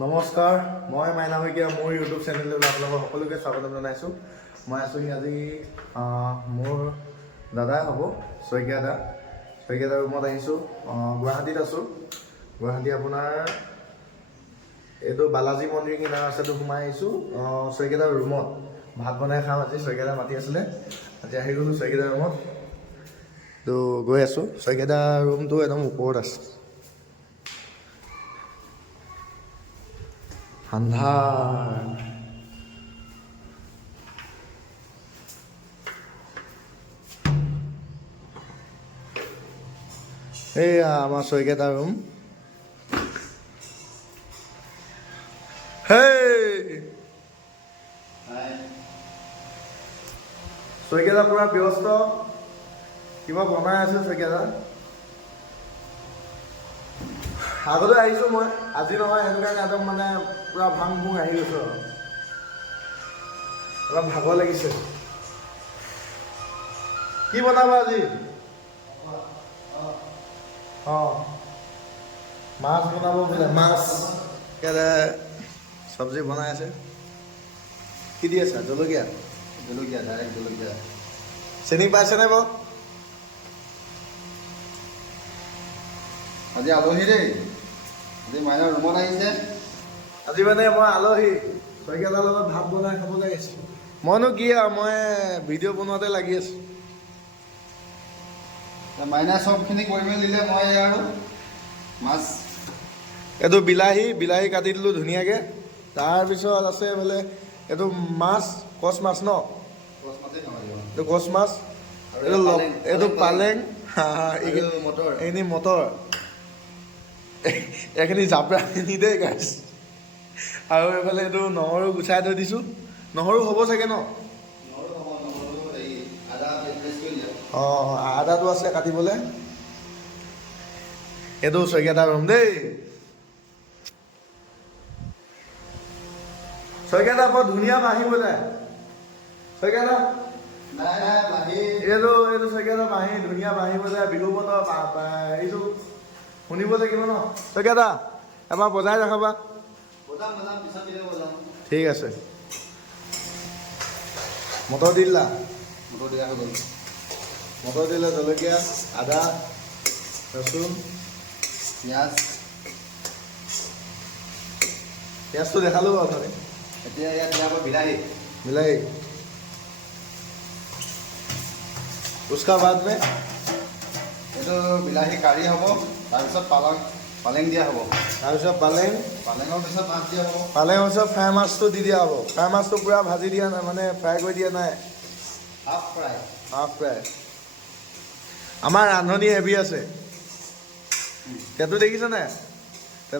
নমস্কাৰ, মই মাইনা শইকীয়া মোৰ ইউটিউব চেনেললৈ আপোনালোকক সকলোকে স্বাগতম জনাইছোঁ। মই আছোঁহি আজি মোৰ দাদাই হ'ব শইকীয়া দাৰ ৰুমত আহিছোঁ। গুৱাহাটীত আছোঁ। গুৱাহাটী আপোনাৰ এইটো বালাজী মন্দিৰ কিনাৰ আছেতো সোমাই আহিছোঁ শইকীয়া দাৰ ৰুমত। ভাত বনাই খাম আজি। শইকীয়া দা মাতি আছিলে, আজি আহি গ'লোঁ শইকীয়া দাৰ ৰুমত। তো গৈ আছোঁ। শইকীয়া দাৰ ৰুমটো একদম ওপৰত আছে। আন্ধাৰ এইয়া আমাৰ শইকীয়া দাৰ ৰুম। শইকীয়া দা পুৰা ব্যস্ত, কিবা বনাই আছে শইকীয়া দা। আগতে আহিছোঁ মই, আজি নহয়, সেইটো কাৰণে একদম মানে পুৰা ভাং ভুং আহি গৈছোঁ আৰু অলপ ভাগৰ লাগিছে। কি বনাবা আজি? মাছ বনাব বোলে, মাছ চব্জি বনাই আছে। কি দি আছা? জলকীয়া ডাইৰেক্ট জলকীয়া। চেনি পাইছেনে বাৰু? আজি আলহী দেই, আজি মাইনাৰ ৰুমত আহিছে। আজি মানে মই আলহী শইকীয়া দাৰ লগত ভাত বনাই খাব লাগিছিল। মইনো কি আৰু, মই ভিডিঅ' বনোৱাতে লাগি আছোঁ। মাইনাই চবখিনি কৰি মেলি দিলে, মই আৰু মাছ এইটো বিলাহী কাটি দিলোঁ ধুনীয়াকৈ। তাৰপিছত আছে এইফালে এইটো মাছ, কচ মাছ ন? এইটো কচ মাছ, এইটো পালেং, এইখিনি মটৰ, এইখিনি জাবৰাখিনি দেই গাইছ। আৰু এইফালে এইটো নহৰু গুচাই থৈ দিছোঁ। নহৰু হ'ব চাগে ন? আদাটো আছে কাটিবলৈ। এইটো শইকীয়া দাৰ ৰুম দেই। শইকীয়া দা বৰ ধুনীয়া বাঁহী বজায়। শইকীয়া দা এইটো শইকীয়া দা বাঁহী ধুনীয়া বাঁহী বজায়। বিহু বতৰ এইটো শুনিব লাগিব ন? শইকীয়া দা এবাৰ বজাই দেখাবা। ঠিক আছে। মটৰ দি দিলা? মটৰ দিয়া হৈ গ'ল। মটৰ দিলে, জলকীয়া, আদা, ৰচুন, পিঁয়াজটো দেখালোঁ বাৰু অথনি। এতিয়া ইয়াত দিয়া হ'ব বিলাহী। उसका बाद में এইটো বিলাহী কাঢ়ি হ'ব, তাৰপিছত পালেং দিয়া হ'ব। তাৰপিছত পালেঙৰ পিছত মাছ দিয়া হ'ব। পালেঙৰ পিছত ফ্ৰাই মাছটো দি দিয়া হ'ব। ফ্ৰাই মাছটো পূৰা ভাজি দিয়া নাই, মানে ফ্ৰাই কৰি দিয়া নাই, হাফ ফ্ৰাই। আমাৰ ৰান্ধনি হেভি আছে। টেটু দেখিছ নাই?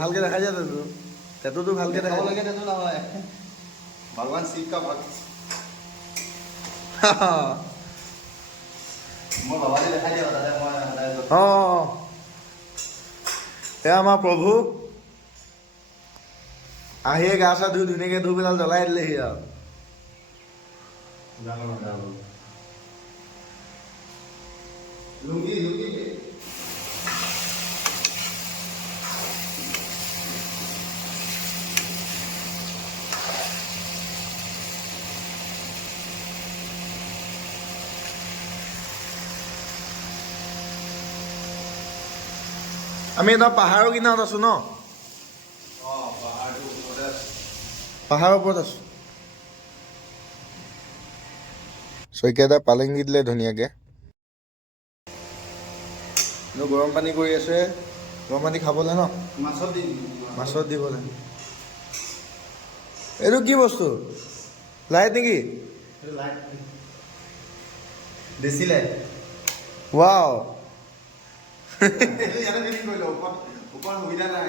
ভালকৈ দেখাই দিয়া টেটুটো ভালকৈ দেখাব লাগে। টেটু নহয়, ভগৱান শিৱ কা ভক্ত। মই বাবালে দেখাই দিয়া তাতে মই এয়া আমাৰ প্ৰভু আহিয়ে গা চা ধুই ধুনীয়াকৈ ধুই পেলাই জ্বলাই দিলেহি আৰু। লুঙ্গি আমি এটা পাহাৰৰ কিনাৰত আছোঁ ন? পাহাৰৰ ওপৰত আছোঁ। শইকীয়া দা পালেং দি দিলে ধুনীয়াকৈ। গৰম পানী কৰি আছে, গৰম পানী খাবলৈ ন? মাছত দিবলৈ। এইটো কি বস্তু? লাইট নেকি? দেশী লাইট। ৱাও। ওপৰত সুবিধা নাই।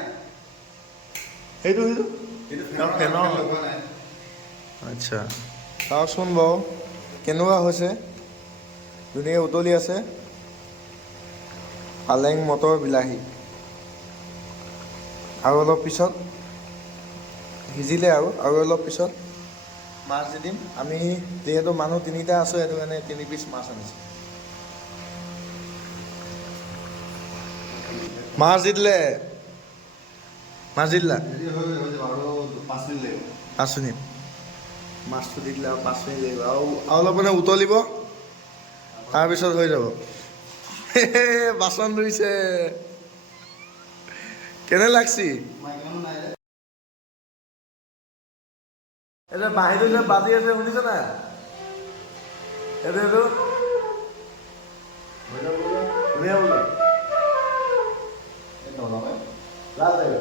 সেইটো ফেনৰ। আচ্ছা, চাওকচোন বাৰু কেনেকুৱা হৈছে। ধুনীয়াকৈ উতলি আছে। পালেং, মটৰ, বিলাহী। আৰু অলপ পিছত সিজিলে আৰু অলপ পিছত মাছ দি দিম। আমি যিহেতু মানুহ তিনিটা আছোঁ, সেইটো কাৰণে 3 পিচ মাছ আনিছোঁ। মাছ দি দিলে। মাছ দি দিলা ৰেডি হৈ যাব আৰু 5 মিনিট লাগিব 5 মিনিট মাছটো দি দিলে আৰু 5 মিনিট লাগিব আৰু অলপ মানে উতলিব তাৰপিছত হৈ যাব বাচন ধুইছে কেনে লাগছি মাইকমানো নাই যে এতিয়া বাহিৰটো যে বাজি আছে শুনিছ নাই এইটো ধুনীয়া বোলো এই নলগাই লাজ লাগে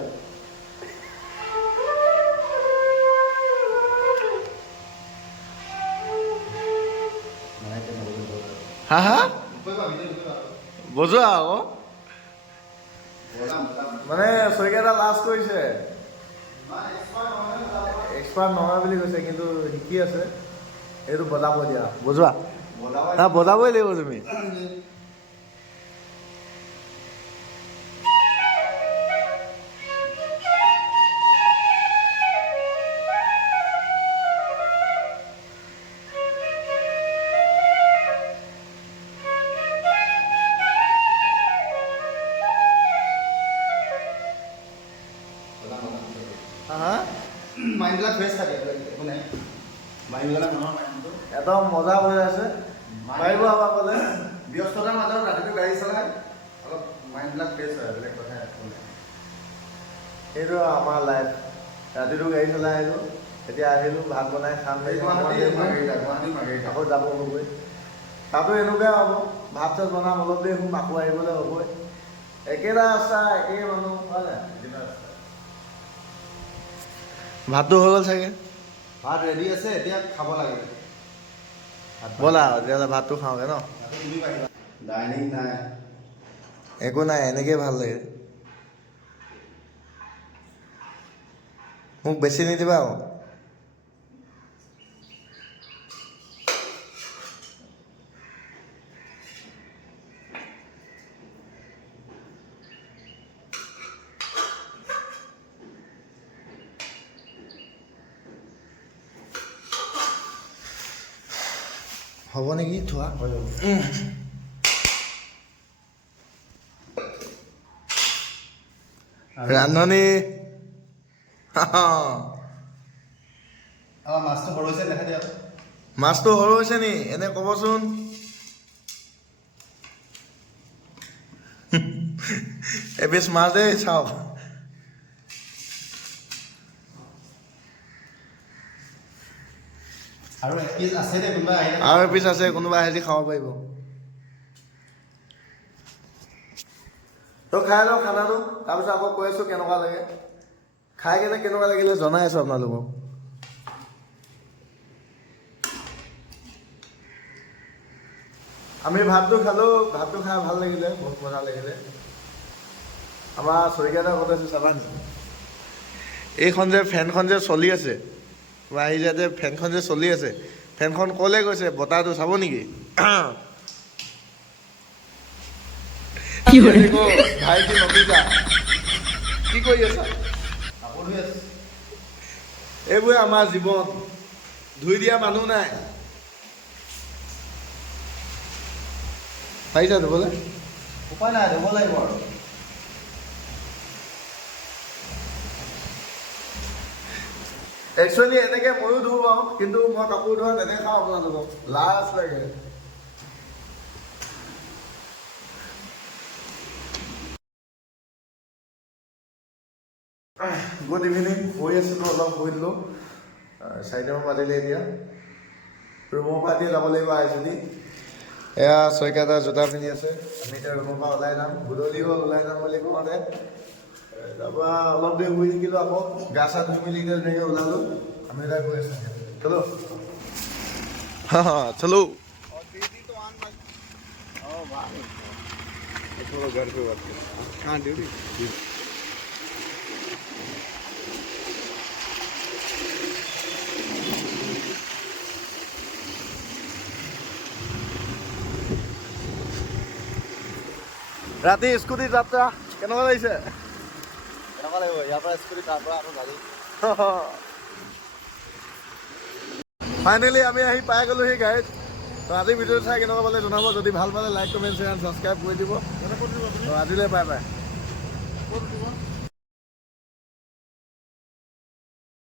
মানে তেনেকৈ হা হা কৰিবা ভিডিঅ' কৰিবা বজোৱা আকৌ বজাম মানে শইকীয়া লাষ্ট কৰিছে নাই এক্সপাৰ্ট নহয় এক্সপাৰ্ট নহয় বুলি কৈছে কিন্তু শিকি আছে এইটো বজাব দিয়া বজোৱা বজাবা না বজাবই লাগিব তুমি হা মাইণ্ডবিলাক ফ্ৰেছ থাকে একো নাই মাইণ্ডবিলাক নহয় মাইণ্ডটো একদম মজা হৈ আছে পাৰিব আমাৰ ক'লে ব্যস্ততাৰ মাজত ৰাতিটো গাড়ী চলাই অলপ মাইণ্ডবিলাক ফ্ৰেছ হয় বেলেগ কথা একো নাই সেইটো আমাৰ লাইফ ৰাতিটো গাড়ী চলাই আহিলোঁ এতিয়া আহিলোঁ ভাত বনাই খাম আকৌ যাব হ'বই তাতো এনেকুৱাই হ'ব ভাত চাত বনাম অলপ দেৰি শুম আকৌ আহিবলৈ হ'বই একেটা ৰাস্তা একেই মানুহ হয় নাই ভাতটো হৈ গ'ল চাগে ভাত ৰেডি আছে এতিয়া খাব লাগে ব'লা তেতিয়াহ'লে ভাতটো খাওঁগে ন ডাইনিং নাই একো নাই এনেকেই ভাল লাগে মোক বেছি নিদিবা আকৌ হ'ব নেকি থোৱা ৰান্ধনি আমাৰ মাছটো সৰু হৈছে দেখা দিয়া মাছটো সৰু হৈছে নি এনে ক'বচোন এপিচ মাছ দেই চাওক আৰু এক পিচ আছে দে কোনোবা আহিলে আৰু এপিচ আছে কোনোবা আহিলে খাব পাৰিব তো খাই লওঁ খানাটো তাৰপিছত আকৌ কৈ আছোঁ কেনেকুৱা লাগে খাই কেনে কেনেকুৱা লাগিলে জনাই আছোঁ আপোনালোকক আমি ভাতটো খালোঁ ভাতটো খাই ভাল লাগিলে বহুত মজা লাগিলে আমাৰ শইকীয়াদাৰ কথা আছে চাবা নেকি এইখন যে ফেনখন যে চলি আছে আহি যে ফেনখন যে চলি আছে ফেনখন ক'লৈ গৈছে বতাহটো চাব নেকি ভাইটি নবিতা কি কৰি আছা কাপোৰ ধুই আছে এইবোৰে আমাৰ জীৱন ধুই দিয়া মানুহ নাই পাৰিছা ধুবলৈ উপায় নাই ধুব লাগিব আৰু একচুৱেলি এনেকে ময়ো ধুওঁ বাৰু কিন্তু মই কাপোৰ ধোৱা নেদেখাওঁ আপোনালোকক লাজ লাগে গুড ইভিনিং শুই আছিলোঁ অলপ শুই দিলোঁ 4টামান বাজিলে এতিয়া ৰুমৰ পৰা এতিয়া যাব লাগিব আইজনী এয়া শইকীয়াদাৰ জোতা পিন্ধি আছে আমি এতিয়া ৰুমৰ পৰা ওলাই যাম গধূলি হ'ল ওলাই যাম বুলি কওঁতে তাৰপৰা অলপ দেৰি শুই থাকিলোঁ আকৌ গা চা ধুই মেলি এতিয়া ধুনীয়াকৈ ওলালোঁ আমি এতিয়া গৈ আছোঁ চলো চলো ৰাতি স্কুটি যাত্ৰা কেনেকুৱা লাগিছে কেনেকুৱা লাগিব ইয়াৰ পৰা স্কুটি তাৰ পৰা আকৌ গাড়ী ফাইনেলি আমি আহি পাই গ'লোহি গাড়ীত তো আজি ভিডিঅ'টো চাই কেনেকুৱা পালে জনাব যদি ভাল পালে লাইক কমেণ্ট শ্বেয়াৰ ছাবস্ক্ৰাইব কৰি দিব তো আজিলৈ বাই বাই